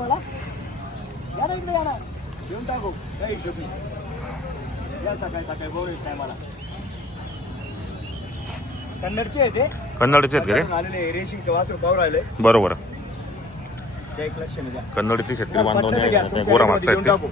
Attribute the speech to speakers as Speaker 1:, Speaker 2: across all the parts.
Speaker 1: तुम्हाला. या ना इकडे या ना. घेऊन टाकू. काही हिशोब नाही. या सकाळी सकाळी बोल टायमाला कन्नडचे आहे ते
Speaker 2: कन्नडचे आहेत का रे?
Speaker 1: आलेले वासरू पाहू राहिले.
Speaker 2: बरोबर.
Speaker 1: त्या एक लक्ष नाही द्या.
Speaker 2: कन्नडचे शेतकरी
Speaker 1: घ्या,
Speaker 2: बांधव
Speaker 1: तुमच्या
Speaker 2: गोरा ते.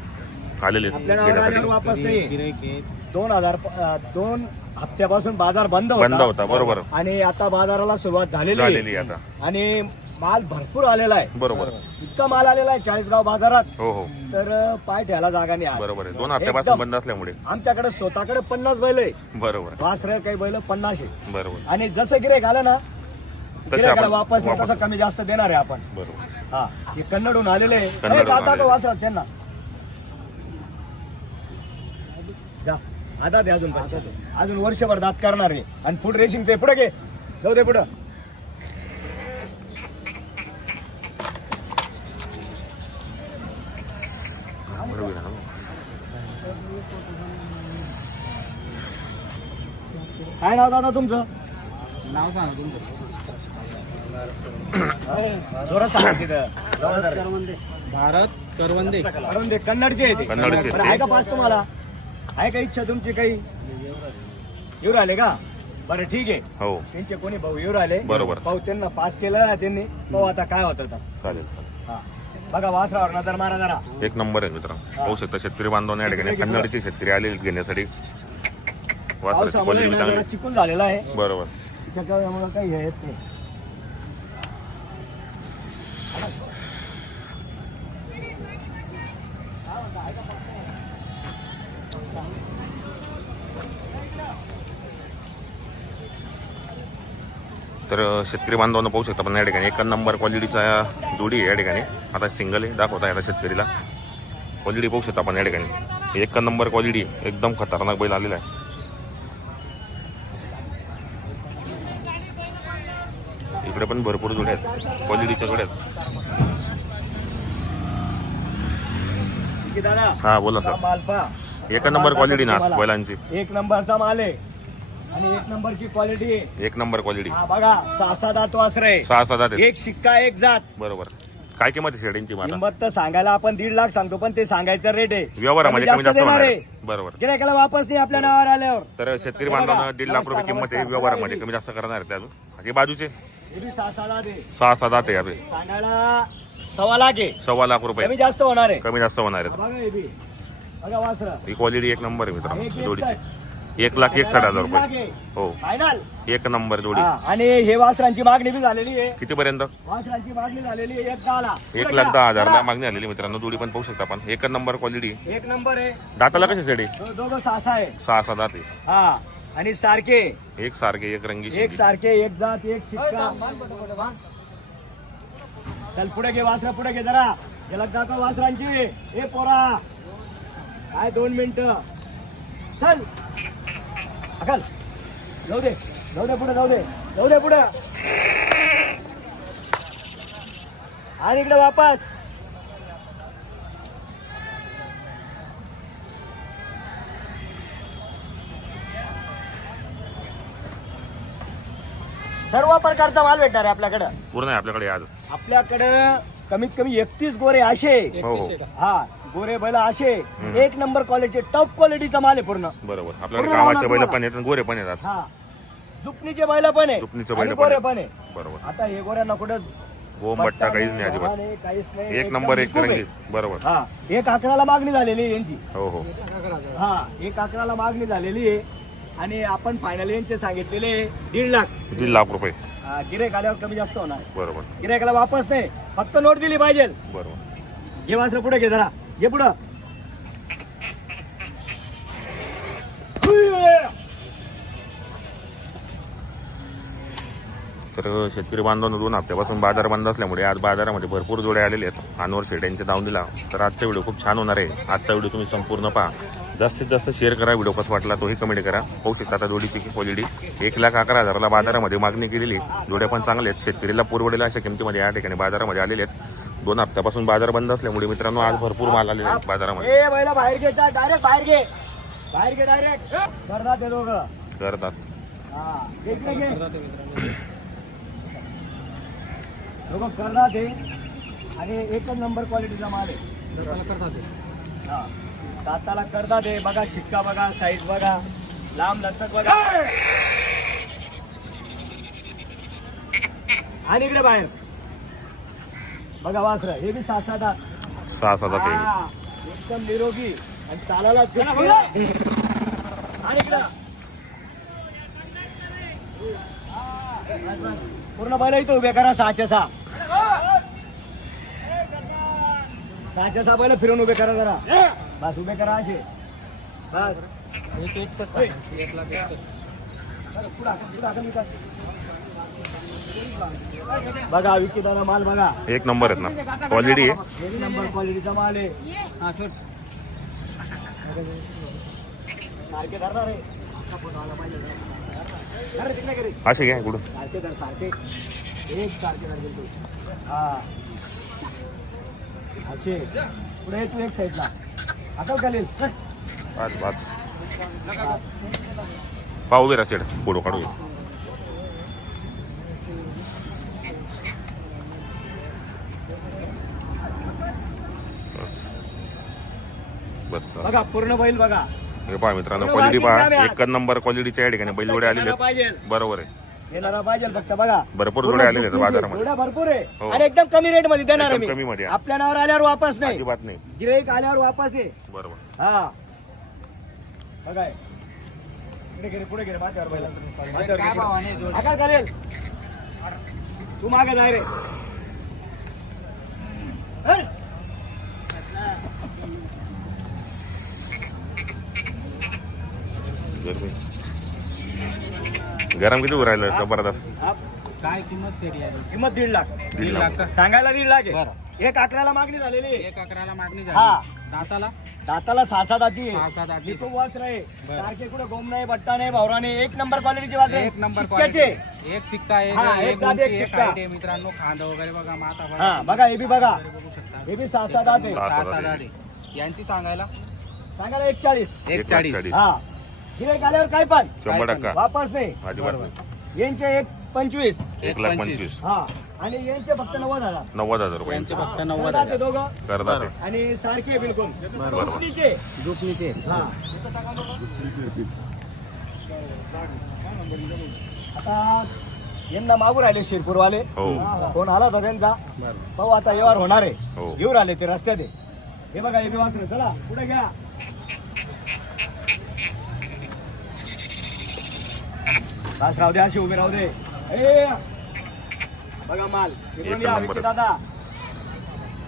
Speaker 2: आलेले
Speaker 1: आपल्या
Speaker 2: घेण्यासाठी
Speaker 1: वापस नाही. दोन हजार अं, दोन हप्त्यापासून बाजार बंद
Speaker 2: बंद होता बरोबर.
Speaker 1: आणि आता बाजाराला सुरुवात झालेली
Speaker 2: झालेली
Speaker 1: आहे
Speaker 2: आहे आता.
Speaker 1: आणि माल भरपूर आलेला आहे.
Speaker 2: बरोबर.
Speaker 1: इतका माल आलेला आहे चाळीसगाव बाजारात.
Speaker 2: हो हो.
Speaker 1: तर पाय ठेवायला जागा नाही आज.
Speaker 2: बरोबर आहे. दोन हप्त्यापासून
Speaker 1: एकदम.
Speaker 2: बंद असल्यामुळे.
Speaker 1: आमच्याकडे स्वतःकडे पन्नास बैल आहे.
Speaker 2: बरोबर.
Speaker 1: वासरे काही बैल पन्नास आहे.
Speaker 2: बरोबर.
Speaker 1: आणि जसं गिरेक आलं ना
Speaker 2: आपण
Speaker 1: वापस नाही,
Speaker 2: वापस.
Speaker 1: तसं कमी जास्त देणार आहे आपण.
Speaker 2: बरोबर.
Speaker 1: हा हे कन्नडहून आलेले आहे.
Speaker 2: कन्नडहून आलेले.
Speaker 1: का वासरात त्यांना? जा आता दे अजून. अजून वर्षभर दात करणार आहे. आणि फूड रेसिंगचे पुढे घे. जाऊ दे पुढं.
Speaker 2: बरोबर आहे ना?
Speaker 1: काय नाव दादा तुमचं
Speaker 3: नाव सांगा तुमचं
Speaker 1: जोरात सांगा तिथं.
Speaker 3: भारत करवंदे
Speaker 1: करून दे कन्नडचे आहे ते
Speaker 2: कन्नडचे
Speaker 1: बरं,
Speaker 2: ते.
Speaker 1: आहे का पास तुम्हाला आहे का इच्छा तुमची काही येऊ राहिले का बरं ठीक आहे
Speaker 2: हो
Speaker 1: त्यांचे कोणी भाऊ येऊ राहिले
Speaker 2: बरोबर.
Speaker 1: भाऊ त्यांना पास केलं त्यांनी पाहू आता काय होतं
Speaker 2: चालेल चालेल
Speaker 1: बघा नजर मारा जरा.
Speaker 2: एक नंबर आहे मित्र पाहू शकता शेतकरी बांधवांना या ठिकाणी कन्नडचे शेतकरी आहेत घेण्यासाठी. वासराची चांगली.
Speaker 1: चिकून झालेला आहे.
Speaker 2: बरोबर.
Speaker 1: त्याच्यामुळे काही हे येत नाही.
Speaker 2: तर शेतकरी बांधवांना पाहू शकता पण या ठिकाणी. एक नंबर क्वालिटीचा जोडी आहे या ठिकाणी. आता सिंगल आहे दाखवता आता शेतकरीला. क्वालिटी पाहू शकता आपण या ठिकाणी. एक नंबर क्वालिटी एकदम खतरनाक बैल आलेला आहे. इकडे पण भरपूर जोड्या आहेत. क्वालिटीच्या जोड्या आहेत. हा बोला सर. एक नंबर क्वालिटी ना. बैलांची.
Speaker 1: एक नंबरचा माल आहे. आणि एक नंबरची क्वालिटी आहे.
Speaker 2: एक नंबर क्वालिटी
Speaker 1: हा बघा सहा सात दात वासरे
Speaker 2: सहा सहा जाते
Speaker 1: एक शिक्का एक जात.
Speaker 2: बरोबर. काय किंमत आहे शेडींची
Speaker 1: किंमत तर सांगायला आपण दीड लाख सांगतो पण ते सांगायचं रेट आहे.
Speaker 2: व्यवहारामध्ये कमी जास्त होणार
Speaker 1: आहे.
Speaker 2: आहे. बरोबर.
Speaker 1: गिरायकाला वापस नाही आपल्या नावावर आल्यावर.
Speaker 2: तर शेतकरी. बांधवांना दीड लाख रुपये किंमत आहे.
Speaker 1: नमस्कार.
Speaker 2: व्यवहारामध्ये कमी जास्त करणार आहे ते अजून. बाकी बाजूचे.
Speaker 1: हे बी सहा सहा दात आहे
Speaker 2: सहा सहा जाते
Speaker 1: सांगायला सव्वा लाख आहे.
Speaker 2: सव्वा लाख रुपये.
Speaker 1: कमी जास्त होणार आहे.
Speaker 2: कमी जास्त होणार
Speaker 1: हा
Speaker 2: आहेत
Speaker 1: बघा हे बी. बघा वासर.
Speaker 2: ही क्वालिटी एक नंबर आहे मित्रांनो जोडीची. एक लाख एकसठ हजार रुपये. हो.
Speaker 1: फायनल
Speaker 2: एक नंबर जोडी.
Speaker 1: आणि हे वासरांची मागणी बी झालेली आहे.
Speaker 2: किती पर्यंत
Speaker 1: वासरांची मागणी झालेली आहे एक दहाला.
Speaker 2: एक लाख दहा हजारला मागणी आलेली मित्रांनो. जोडी पण पाहू शकता आपण. एक नंबर क्वालिटी
Speaker 1: एक नंबर आहे.
Speaker 2: दाताला कशी सेडी
Speaker 1: दो- दोघं सासा आहे.
Speaker 2: सहा सहा दाते
Speaker 1: हा आणि सारखे.
Speaker 2: एक सारखे एक रंगी
Speaker 1: एक. सारखे एक जात एक शिक्का. चल पुढे घे वासरा पुढे घे जरा. गेला जातो वासरांची. ए पोरा. काय दोन मिनिट. चल. अकल. जाऊ दे जाऊ दे पुढे जाऊ दे जाऊ दे पुढे. आणि इकडे वापस. सर्व प्रकारचा माल भेटणार आहे आपल्याकडं.
Speaker 2: पूर्ण आहे आपल्याकडे आज.
Speaker 1: आपल्याकडं कमीत कमी एकतीस गोरे असे.
Speaker 2: हो हो.
Speaker 1: हा गोरे बैल असे एक नंबर क्वालिटी टॉप क्वालिटीचा माल आहे पूर्ण.
Speaker 2: बरोबर. आपल्याकडे
Speaker 1: पूर्ण लावणार
Speaker 2: बैल. पण आहेत आणि गोरे पण आज.
Speaker 1: हा. जुपणीचे बैल पण आहे आणि
Speaker 2: बैल पण
Speaker 1: गोरे. पण आहे
Speaker 2: बरोबर.
Speaker 1: आता हे गोऱ्यांना कुठं
Speaker 2: गोम बट्टा काहीच नाही अजिबात.
Speaker 1: नाही, काहीच नाही
Speaker 2: एक
Speaker 1: एकदम
Speaker 2: नंबर एक
Speaker 1: निकोप आहे.
Speaker 2: रंगी बरोबर.
Speaker 1: हा. एक अकराला मागणी झालेली आहे यांची.
Speaker 2: हो हो.
Speaker 1: हा. एक अकराला मागणी झालेली आहे. आणि आपण फायनल यांचे सांगितलेले दीड लाख.
Speaker 2: दीड लाख रुपये.
Speaker 1: गिरेक आल्यावर कमी जास्त होणार.
Speaker 2: बरोबर.
Speaker 1: गिरायकाला वापस नाही फक्त नोट दिली पाहिजे.
Speaker 2: बरोबर.
Speaker 1: घे वासर पुढे घे जरा. ये पुढं
Speaker 2: तर शेतकरी बांधवांना दोन हप्त्यापासून बाजार बंद असल्यामुळे आज बाजारामध्ये भरपूर जोड्या आलेले आहेत. अनवर शेट यांच्या दिला. तर आजचा व्हिडिओ खूप छान होणार आहे. आजचा व्हिडिओ तुम्ही संपूर्ण पहा. जास्तीत जास्त शेअर करा व्हिडिओ कसा वाटला तोही कमेंट करा. पाहू शकता आता जोडीची क्वालिटी एक लाख अकरा हजाराला बाजारामध्ये मागणी केलेली. जोड्या पण चांगल्या आहेत. शेतकरीला पुरवडेल्या अशा किमतीमध्ये या ठिकाणी बाजारामध्ये आलेले आहेत. दोन हप्त्यापासून बाजार बंद असल्यामुळे मित्रांनो आज भरपूर माल आलेले आहेत बाजारामध्ये.
Speaker 1: ए बैला बाहेर घे डायरेक्ट बाहेर घे. बाहेर घे डायरेक्ट करतात हा आणि एकच नंबर क्वालिटीचा माल आहे.
Speaker 3: दाताला करतात
Speaker 1: आहे बघा शिक्का बघा साईज बघा लांब लचक बघा. आणि इकडे बाहेर. बघा वासर हे बी सात सात.
Speaker 2: सहा सहा
Speaker 1: हा, एकदम निरोगी. आणि चालायला. आणि इकडं. पूर्ण बैल इथं उभे करा सहाच्या सहा. सहाच्या सहा बैल फिरून उभे करा जरा. बस उभे करा असे. बस.
Speaker 3: एक एकसष्ट. एक लाख एकसष्ट.
Speaker 1: बरं, पुढं हाका, पुढं हाका, विकास. बघा विकी दादा माल बघा.
Speaker 2: एक नंबर आहेत ना. क्वालिटी आहे.
Speaker 1: एक नंबर क्वालिटीचा माल आहे.
Speaker 3: हा छोट.
Speaker 1: सारखे धरणार आहे. असा तिकडे घरी.
Speaker 2: घ्या कुठं
Speaker 1: सारखे धर सारखे. एक सारखे हा. असे. पुढे तू एक साईडला
Speaker 2: पाच पाच. पाहू उभे राहते फोटो काढू बस.
Speaker 1: बघा पूर्ण बैल बघा.
Speaker 2: हे पहा मित्रांनो क्वालिटी पहा. एकच नंबर क्वालिटीच्या या ठिकाणी बैलजोडे आलेले बरोबर आहे.
Speaker 1: येणारा पाहिजे फक्त बघा.
Speaker 2: भरपूर आलेले आहेत. बाजारामध्ये.
Speaker 1: जोड्या भरपूर आहे.
Speaker 2: हो.
Speaker 1: आणि एकदम कमी रेटमध्ये देणार
Speaker 2: एकदम
Speaker 1: मी.
Speaker 2: कमीमध्ये.
Speaker 1: आपल्या नावावर आल्यावर वापस नाही.
Speaker 2: अजिबात नाही.
Speaker 1: गिराईक आल्यावर वापस नाही.
Speaker 2: बरोबर.
Speaker 1: हा. बघा. हे. पुढे गेले पुढे गेले माझ्यावर बैला माझ्यावर
Speaker 3: काय
Speaker 1: चालेल तू मागे जाय रे. हट.
Speaker 2: गरम किती राहिलं जबरदस्त
Speaker 1: हा,
Speaker 3: काय किंमत फेरी आहे
Speaker 1: किंमत दीड लाख
Speaker 2: दीड लाख
Speaker 3: का?
Speaker 1: सांगायला दीड लाख आहे
Speaker 3: बरं.
Speaker 1: एक अकराला मागणी झालेली आहे.
Speaker 3: एक अकराला मागणी
Speaker 1: हा.
Speaker 3: झाली दाताला
Speaker 1: दाताला सहा सात आधी
Speaker 3: सहा सात
Speaker 1: खूप वाच
Speaker 3: बरं.
Speaker 1: सारखे कुठे गोम नाही बट्टा नाही भावरा नाही एक नंबर क्वालिटीची वाच.
Speaker 3: एक नंबर. एक सिक्का एक
Speaker 1: हा, एक
Speaker 3: एक
Speaker 1: जात, एक
Speaker 3: उंची, एक
Speaker 1: शिक्का.
Speaker 3: height आहे मित्रांनो खांदा वगैरे बघा माता
Speaker 1: हा बघा हे बी बघा
Speaker 3: बघू शकता
Speaker 1: हे बी सहा सात आहे
Speaker 2: सहा. सात. आहे.
Speaker 3: यांची सांगायला
Speaker 1: सांगायला एक चाळीस
Speaker 3: एक
Speaker 2: लाख
Speaker 3: चाळीस
Speaker 2: चाळीस.
Speaker 1: हा गिराईक आल्यावर काय पण?
Speaker 2: शंभर टक्का.
Speaker 1: वापस नाही.
Speaker 2: अजिबात नाही.
Speaker 1: यांचे एक पंचवीस.
Speaker 2: एक लाख पंचवीस.
Speaker 1: हा. आणि यांचे फक्त नव्वद हजार.
Speaker 2: नव्वद हजार रुपये.
Speaker 3: यांचे फक्त नव्वद हजार.
Speaker 1: दोघं?
Speaker 2: करतात ते.
Speaker 1: आणि सारखे बिलकुल. कंपनीचे.
Speaker 3: दुपणीचे
Speaker 1: हा. आता यांना मागून राहिले शिरपूरवाले.
Speaker 2: हो.
Speaker 1: फोन आला होता त्यांचा. भाऊ आता व्यवहार होणार आहे.
Speaker 2: हो.
Speaker 1: येऊ राहिले ते रस्त्यात आहे. हे बघा हे वासरे. चला पुढे घ्या. बस राहू दे अशी उभे राहू दे ए बघा माल इकडून
Speaker 2: एक
Speaker 1: या,
Speaker 2: नंबर.
Speaker 1: विकी दादा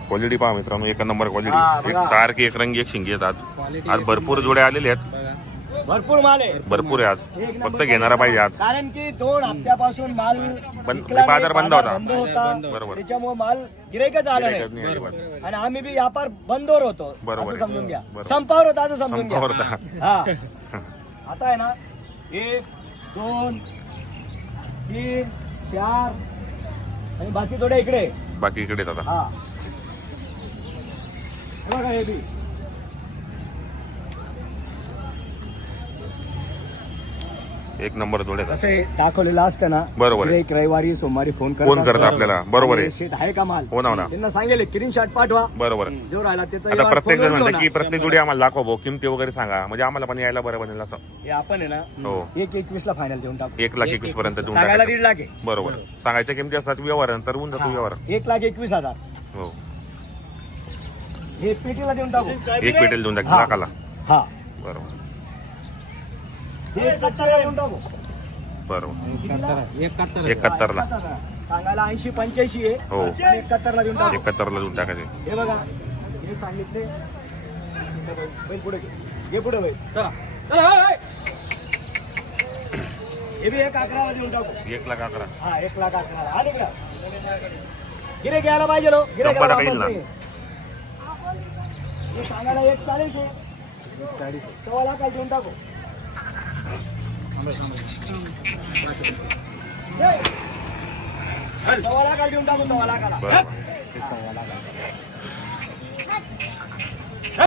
Speaker 2: क्वालिटी पहा मित्रांनो एक नंबर
Speaker 1: हा,
Speaker 2: क्वालिटी एक
Speaker 1: बघा.
Speaker 2: सारखी एक रंगी एक शिंगी आहेत आज. आज भरपूर जोडे आलेले आहेत.
Speaker 3: बघा.
Speaker 1: भरपूर माल आहे.
Speaker 2: भरपूर आहे आज.
Speaker 1: एक नंबर
Speaker 2: फक्त घेणारा पाहिजे आज.
Speaker 1: कारण की दोन हप्त्यापासून माल
Speaker 2: बंद-
Speaker 1: विकला नाही,
Speaker 2: बाजार बंद होता.
Speaker 1: बंद होता.
Speaker 3: बंद होता.
Speaker 2: बरोबर.
Speaker 1: त्याच्यामुळे माल गिराईकच आला
Speaker 2: गिऱ्हाईकच
Speaker 1: नाही.
Speaker 2: नाही अजिबात.
Speaker 1: आणि आम्ही बी व्यापार बंदवर होतो.
Speaker 2: बरोबर
Speaker 1: असं
Speaker 2: आहे.
Speaker 1: समजून घ्या.
Speaker 2: बरोबर.
Speaker 1: संपावर होता असं समजून घ्या.
Speaker 2: संपावर होता.
Speaker 1: हा. आता आहे ना एक दोन तीन चार. आणि बाकी थोडे इकडे.
Speaker 2: बाकी इकडे
Speaker 1: हा. हे बघा हे बी.
Speaker 2: एक नंबर जोडे
Speaker 1: आहे दाखवलेलं असतं ना
Speaker 2: बरोबर आहे.
Speaker 1: एक रविवारी सोमवारी फोन
Speaker 2: फोन करतात. आपल्याला. बरोबर आहे.
Speaker 1: आणि शेट आहे का माल?
Speaker 2: हो ना हो ना.
Speaker 1: त्यांना सांगेल स्क्रीन शॉट पाठवा.
Speaker 2: बरोबर आहे.
Speaker 1: जो राहिला त्याचा
Speaker 2: आता
Speaker 1: व्यवहार
Speaker 2: प्रत्येक जण
Speaker 1: फोनवर
Speaker 2: म्हणतं की. प्रत्येक जोडी आम्हाला दाखवा भाऊ. किमती वगैरे सांगा. म्हणजे आम्हाला पण यायला बरं बनेल असं.
Speaker 1: हे आपण आहे ना
Speaker 2: हो.
Speaker 1: एक एकवीस ला फायनल देऊन टाकू.
Speaker 2: एक लाख एकवीस पर्यंत देऊन
Speaker 1: सांगायला
Speaker 2: टाकायचं
Speaker 1: दीड लाख आहे.
Speaker 2: बरोबर. सांगायच्या किमती असतात व्यवहार नंतर होऊन जातो व्यवहार.
Speaker 1: एक लाख एकवीस हजार.
Speaker 2: हो.
Speaker 1: हे पेटीला देऊन टाकू.
Speaker 2: एक पेटेल देऊन टाक
Speaker 1: हा.
Speaker 2: लाखाला.
Speaker 1: हा.
Speaker 2: बरोबर
Speaker 1: हे सत्तरला देऊन टाकू
Speaker 2: बरोबर
Speaker 3: एकाहत्तर एकाहत्तर
Speaker 2: एकाहत्तर ला
Speaker 1: सांगायला ऐंशी पंच्याऐंशी आहे.
Speaker 2: हो.
Speaker 1: एकाहत्तर ला देऊन टाकू.
Speaker 2: एकाहत्तरला देऊन टाकायचे.
Speaker 1: हे बघा हे सांगितले. बैल पुढे घे. पुढे बैल.
Speaker 3: चला.
Speaker 1: हे बी एक अकराला देऊन टाकू.
Speaker 2: एक लाख अकरा.
Speaker 1: हा एक लाख अकरा. आणि गिरे घ्यायला पाहिजे लो. गिरे. हे सांगायला एक चाळीस आहे. सव्वा लाखाला देऊन टाकू. सव्वा लाखाला देऊन टाकू सव्वा लाखाला